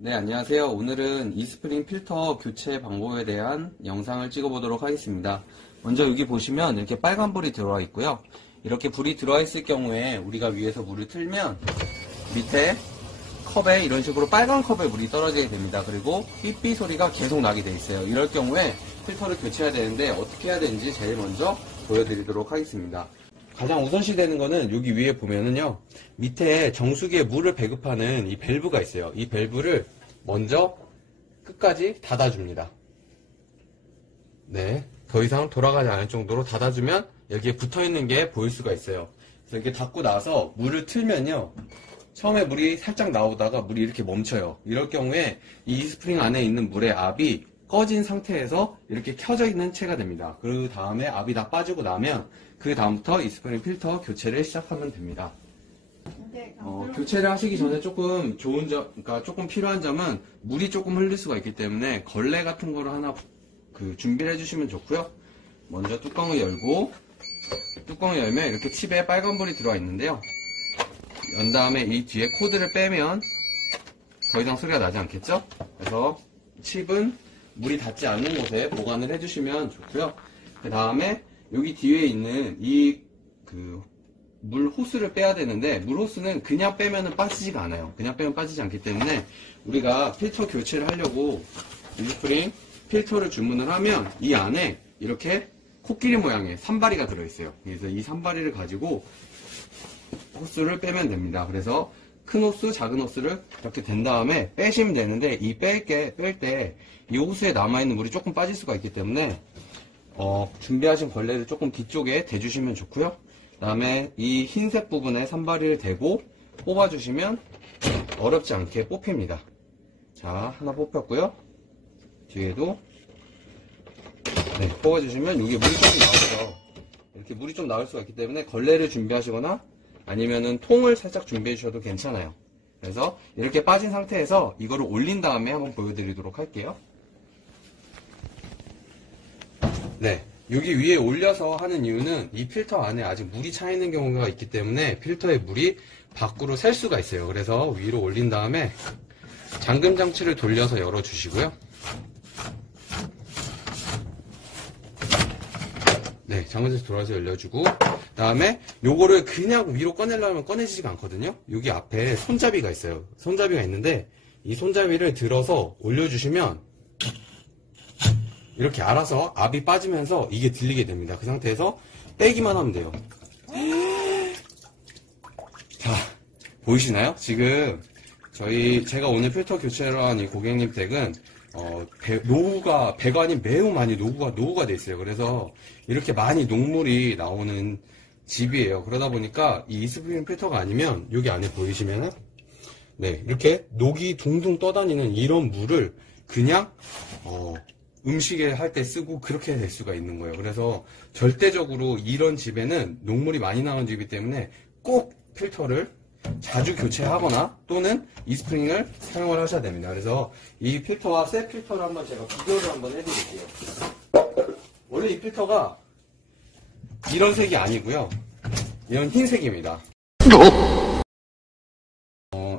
네, 안녕하세요. 오늘은 이스프링 필터 교체 방법에 대한 영상을 찍어보도록 하겠습니다. 먼저 여기 보시면 이렇게 빨간 불이 들어와 있고요. 이렇게 불이 들어와 있을 경우에 우리가 위에서 물을 틀면 밑에 컵에 이런 식으로 빨간 컵에 물이 떨어지게 됩니다. 그리고 삐삐 소리가 계속 나게 돼 있어요. 이럴 경우에 필터를 교체해야 되는데 어떻게 해야 되는지 제일 먼저 보여드리도록 하겠습니다. 가장 우선시 되는 거는 여기 위에 보면은요, 밑에 정수기에 물을 배급하는 이 밸브가 있어요. 이 밸브를 먼저 끝까지 닫아줍니다. 네, 더 이상 돌아가지 않을 정도로 닫아주면 여기에 붙어있는 게 보일 수가 있어요. 그래서 이렇게 닫고 나서 물을 틀면요, 처음에 물이 살짝 나오다가 물이 이렇게 멈춰요. 이럴 경우에 이 이스프링 안에 있는 물의 압이 꺼진 상태에서 이렇게 켜져 있는 채가 됩니다. 그 다음에 압이 다 빠지고 나면 그 다음부터 이스프링 필터 교체를 시작하면 됩니다. 교체를 하시기 전에 조금 그러니까 조금 필요한 점은 물이 조금 흘릴 수가 있기 때문에 걸레 같은 거를 하나 준비를 해주시면 좋고요. 먼저 뚜껑을 열고, 뚜껑을 열면 이렇게 칩에 빨간불이 들어와 있는데요. 연 다음에 이 뒤에 코드를 빼면 더 이상 소리가 나지 않겠죠? 그래서 칩은 물이 닿지 않는 곳에 보관을 해주시면 좋고요. 그 다음에 여기 뒤에 있는 이 물 호스를 빼야 되는데, 물 호스는 그냥 빼면은 빠지지가 않아요. 그냥 빼면 빠지지 않기 때문에 우리가 필터 교체를 하려고 이스프링 필터를 주문을 하면 이 안에 이렇게 코끼리 모양의 산발이가 들어있어요. 그래서 이 산발이를 가지고 호스를 빼면 됩니다. 그래서 큰 호스, 작은 호스를 이렇게 댄 다음에 빼시면 되는데, 이 뺄 때 이 호스에 남아있는 물이 조금 빠질 수가 있기 때문에 준비하신 걸레를 조금 뒤쪽에 대주시면 좋고요. 그 다음에 이 흰색 부분에 산발이를 대고 뽑아주시면 어렵지 않게 뽑힙니다. 자, 하나 뽑혔고요. 뒤에도 뽑아주시면 여기 물이 조금 나오죠. 이렇게 물이 좀 나올 수가 있기 때문에 걸레를 준비하시거나 아니면은 통을 살짝 준비해 주셔도 괜찮아요. 그래서 이렇게 빠진 상태에서 이거를 올린 다음에 한번 보여드리도록 할게요. 네, 여기 위에 올려서 하는 이유는 이 필터 안에 아직 물이 차 있는 경우가 있기 때문에 필터의 물이 밖으로 셀 수가 있어요. 그래서 위로 올린 다음에 잠금 장치를 돌려서 열어 주시고요. 네, 잠금 장치 돌아서 열려주고, 그 다음에 요거를 그냥 위로 꺼내려면 꺼내지지가 않거든요. 여기 앞에 손잡이가 있어요. 손잡이가 있는데 이 손잡이를 들어서 올려주시면 이렇게 알아서 압이 빠지면서 이게 들리게 됩니다. 그 상태에서 빼기만 하면 돼요. 자, 보이시나요? 지금 제가 오늘 필터 교체를 한 이 고객님 댁은 배관이 매우 많이 노후가 돼 있어요. 그래서 이렇게 많이 녹물이 나오는 집이에요. 그러다 보니까 이 이스프링 필터가 아니면 여기 안에 보이시면은 이렇게 녹이 둥둥 떠다니는 이런 물을 그냥 음식에 할 때 쓰고 그렇게 될 수가 있는 거예요. 그래서 절대적으로 이런 집에는 녹물이 많이 나오는 집이기 때문에 꼭 필터를 자주 교체하거나 또는 이스프링을 사용을 하셔야 됩니다. 그래서 이 필터와 새 필터를 한번 제가 비교를 한번 해드릴게요. 원래 이 필터가 이런 색이 아니고요, 이런 흰색입니다.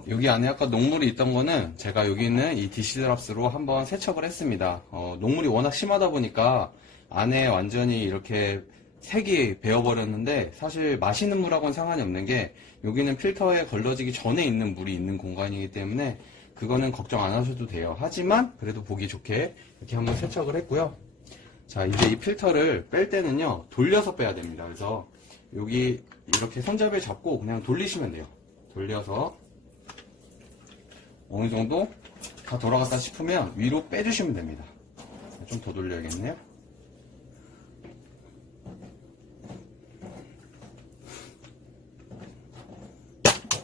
여기 안에 아까 녹물이 있던 거는 제가 여기 있는 이 디시드랍스로 한번 세척을 했습니다. 녹물이 워낙 심하다 보니까 안에 완전히 이렇게 색이 배어버렸는데, 사실 마시는 물하고는 상관이 없는 게 여기는 필터에 걸러지기 전에 있는 물이 있는 공간이기 때문에 그거는 걱정 안 하셔도 돼요. 하지만 그래도 보기 좋게 이렇게 한번 세척을 했고요. 자, 이제 이 필터를 뺄 때는요, 돌려서 빼야 됩니다. 그래서 여기 이렇게 손잡이를 잡고 그냥 돌리시면 돼요. 돌려서 어느 정도 다 돌아갔다 싶으면 위로 빼주시면 됩니다. 좀 더 돌려야겠네요.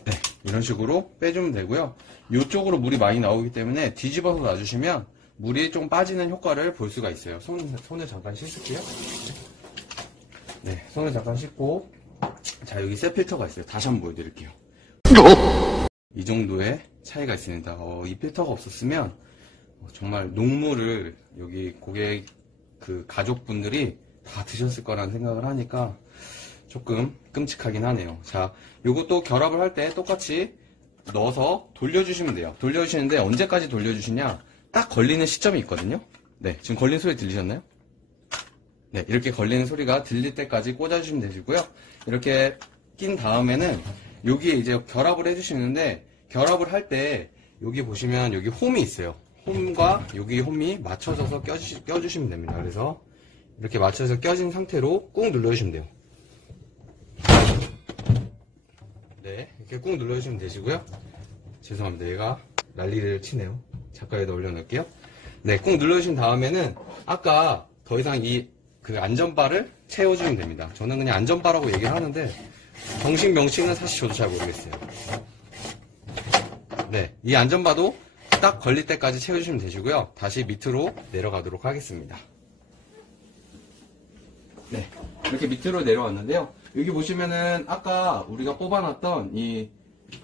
네, 이런 식으로 빼주면 되고요. 이쪽으로 물이 많이 나오기 때문에 뒤집어서 놔주시면 물이 좀 빠지는 효과를 볼 수가 있어요. 손을 잠깐 씻을게요. 네, 손을 잠깐 씻고, 자, 여기 새 필터가 있어요. 다시 한번 보여드릴게요. 이 정도의 차이가 있습니다. 이 필터가 없었으면 정말 녹물을 여기 고객 가족분들이 다 드셨을 거라는 생각을 하니까 조금 끔찍하긴 하네요. 자, 요것도 결합을 할 때 똑같이 넣어서 돌려주시면 돼요. 돌려주시는데 언제까지 돌려주시냐? 딱 걸리는 시점이 있거든요. 네, 지금 걸린 소리 들리셨나요? 네, 이렇게 걸리는 소리가 들릴 때까지 꽂아주시면 되시고요. 이렇게 낀 다음에는 여기에 이제 결합을 해주시는데, 결합을 할 때 여기 보시면 여기 홈이 있어요. 홈과 여기 홈이 맞춰져서 껴주시면 됩니다. 그래서 이렇게 맞춰서 껴진 상태로 꾹 눌러주시면 돼요. 네, 이렇게 꾹 눌러주시면 되시고요. 죄송합니다. 얘가 난리를 치네요. 잠깐 여기다 올려놓을게요. 네, 꾹 눌러주신 다음에는 아까 더 이상 그 안전바를 채워주면 됩니다. 저는 그냥 안전바라고 얘기를 하는데 정식 명칭은 사실 저도 잘 모르겠어요. 네, 이 안전바도 딱 걸릴 때까지 채워주시면 되시고요. 다시 밑으로 내려가도록 하겠습니다. 네, 이렇게 밑으로 내려왔는데요. 여기 보시면은 아까 우리가 뽑아놨던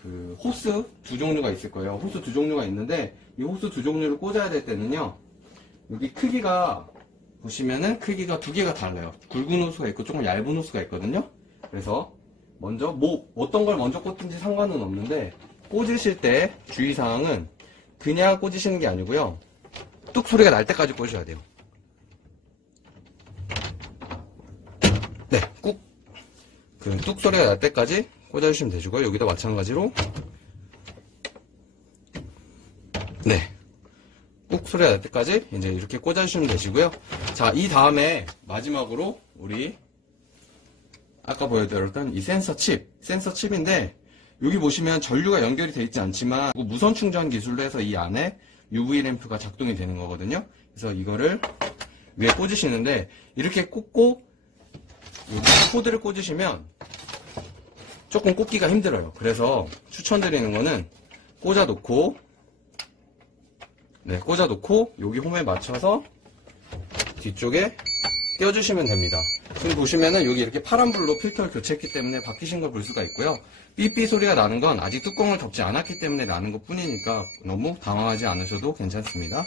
그 호스 두 종류가 있을 거예요. 호스 두 종류가 있는데 이 호스 두 종류를 꽂아야 될 때는요. 여기 크기가 보시면은 크기가 두 개가 달라요. 굵은 호스가 있고 조금 얇은 호스가 있거든요. 그래서 먼저 어떤 걸 먼저 꽂든지 상관은 없는데 꽂으실 때 주의사항은 그냥 꽂으시는 게 아니고요. 뚝 소리가 날 때까지 꽂으셔야 돼요. 네, 뚝 소리가 날 때까지 꽂아주시면 되시고요. 여기도 마찬가지로 네, 꾹 소리가 날 때까지 이제 이렇게 꽂아주시면 되시고요. 자, 이 다음에 마지막으로 우리 아까 보여드렸던 이 센서 칩인데 여기 보시면 전류가 연결이 되어 있지 않지만 무선 충전 기술로 해서 이 안에 UV 램프가 작동이 되는 거거든요. 그래서 이거를 위에 꽂으시는데 이렇게 꽂고 여기 코드를 꽂으시면 조금 꽂기가 힘들어요. 그래서 추천드리는 거는 꽂아놓고 여기 홈에 맞춰서 뒤쪽에 띄워주시면 됩니다. 지금 보시면은 여기 이렇게 파란불로 필터를 교체했기 때문에 바뀌신 걸 볼 수가 있고요. 삐삐 소리가 나는 건 아직 뚜껑을 덮지 않았기 때문에 나는 것 뿐이니까 너무 당황하지 않으셔도 괜찮습니다.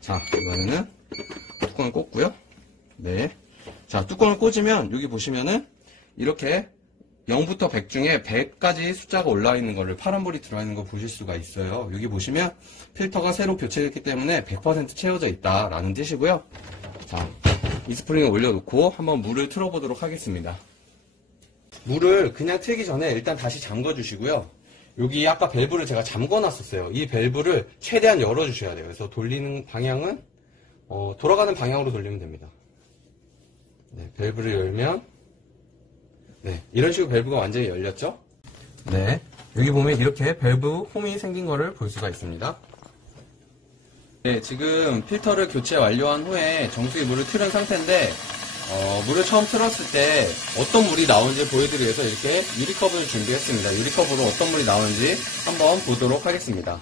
자, 이번에는 뚜껑을 꽂고요. 네. 자, 뚜껑을 꽂으면 여기 보시면은 이렇게 0부터 100 중에 100까지 숫자가 올라와 있는 거를 파란불이 들어와 있는 거 보실 수가 있어요. 여기 보시면 필터가 새로 교체됐기 때문에 100% 채워져 있다라는 뜻이고요. 자, 이 스프링을 올려놓고 한번 물을 틀어보도록 하겠습니다. 물을 그냥 틀기 전에 일단 다시 잠궈주시고요. 여기 아까 밸브를 제가 잠궈놨었어요. 이 밸브를 최대한 열어주셔야 돼요. 그래서 돌리는 방향은 돌아가는 방향으로 돌리면 됩니다. 네, 밸브를 열면 네, 이런 식으로 밸브가 완전히 열렸죠? 네, 여기 보면 이렇게 밸브 홈이 생긴 거를 볼 수가 있습니다. 네, 지금 필터를 교체 완료한 후에 정수기 물을 틀은 상태인데 물을 처음 틀었을 때 어떤 물이 나오는지 보여드리기 위해서 이렇게 유리컵을 준비했습니다. 유리컵으로 어떤 물이 나오는지 한번 보도록 하겠습니다.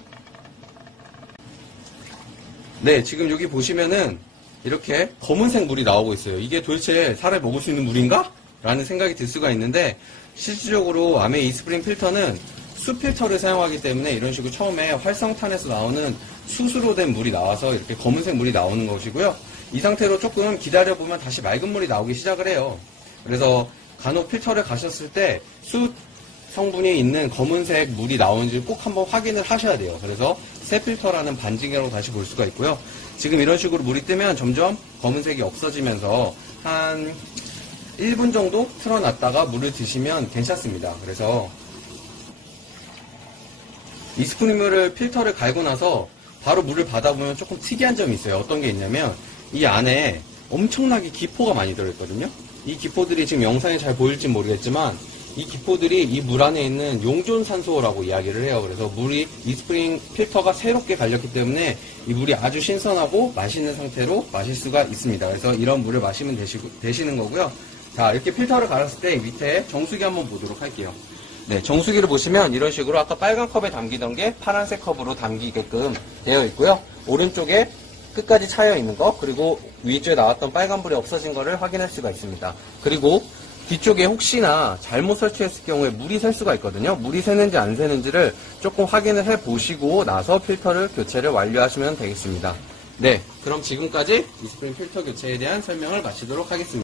네, 지금 여기 보시면은 이렇게 검은색 물이 나오고 있어요. 이게 도대체 사람이 먹을 수 있는 물인가? 라는 생각이 들 수가 있는데 실질적으로 아메 이스프링 필터는 수 필터를 사용하기 때문에 이런 식으로 처음에 활성탄에서 나오는 수수로 된 물이 나와서 이렇게 검은색 물이 나오는 것이고요. 이 상태로 조금 기다려보면 다시 맑은 물이 나오기 시작을 해요. 그래서 간혹 필터를 가셨을 때 수 성분이 있는 검은색 물이 나오는지 꼭 한번 확인을 하셔야 돼요. 그래서 새 필터라는 반증으로 다시 볼 수가 있고요. 지금 이런 식으로 물이 뜨면 점점 검은색이 없어지면서 한 1분 정도 틀어놨다가 물을 드시면 괜찮습니다. 그래서 이스프링물을 필터를 갈고 나서 바로 물을 받아보면 조금 특이한 점이 있어요. 어떤 게 있냐면 이 안에 엄청나게 기포가 많이 들어있거든요. 이 기포들이 지금 영상에 잘 보일지 모르겠지만 이 기포들이 이 물 안에 있는 용존산소라고 이야기를 해요. 그래서 물이 이스프링 필터가 새롭게 갈렸기 때문에 이 물이 아주 신선하고 맛있는 상태로 마실 수가 있습니다. 그래서 이런 물을 마시면 되시는 거고요. 자, 이렇게 필터를 갈았을 때 밑에 정수기 한번 보도록 할게요. 네, 정수기를 보시면 이런 식으로 아까 빨간 컵에 담기던 게 파란색 컵으로 담기게끔 되어 있고요. 오른쪽에 끝까지 차여 있는 거, 그리고 위쪽에 나왔던 빨간불이 없어진 거를 확인할 수가 있습니다. 그리고 뒤쪽에 혹시나 잘못 설치했을 경우에 물이 셀 수가 있거든요. 물이 새는지 안 새는지를 조금 확인을 해 보시고 나서 필터를 교체를 완료하시면 되겠습니다. 네, 그럼 지금까지 이스프링 필터 교체에 대한 설명을 마치도록 하겠습니다.